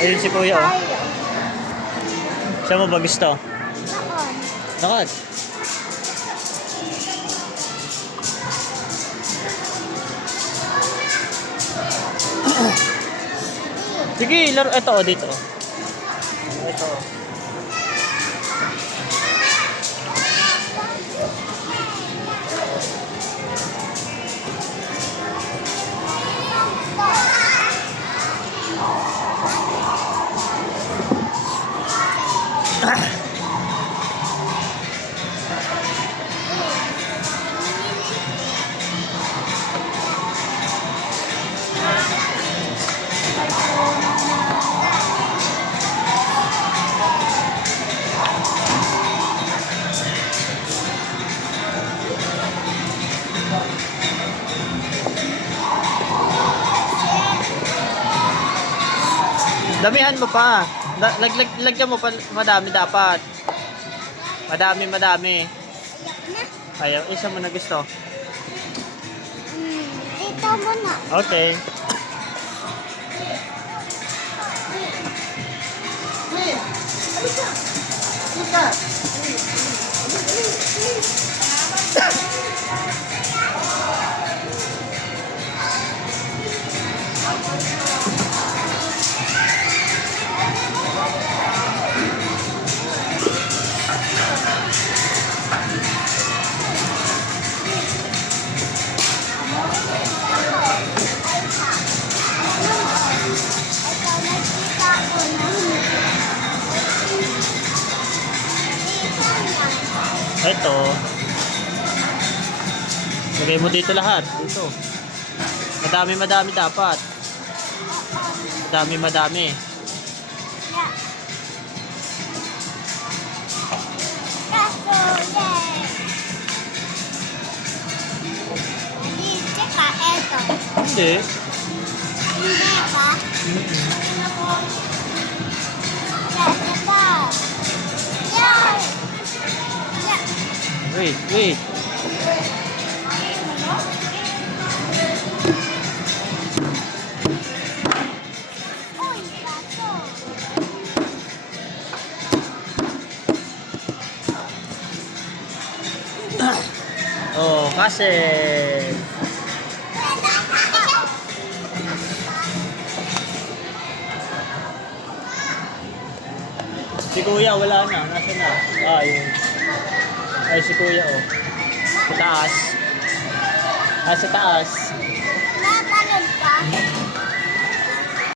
Ayun si kuya, oh. Saan mo ba gusto? Noon. Nakad. Sige, laro. Ito, oh, dito. Ito. Damihan mo pa. Lagyan mo pa madami dapat. Madami. Ayak na. Ayaw, isa mo na gusto. Dito muna. Okay. Ito, nakita ko na. Ito. Lagay mo dito lahat. Dito. Madami dapat. Madami. Yeah. Kaso, yay. Hindi, tsaka eto. Hindi. Hindi ba? Kasi ba? Yay! Yeah. Wait. Uy, kaso. Oh, kasi. Si kuya, wala na. Nasa na? Ah, yun. Ay, si kuya, oh. Sa taas. Sa taas.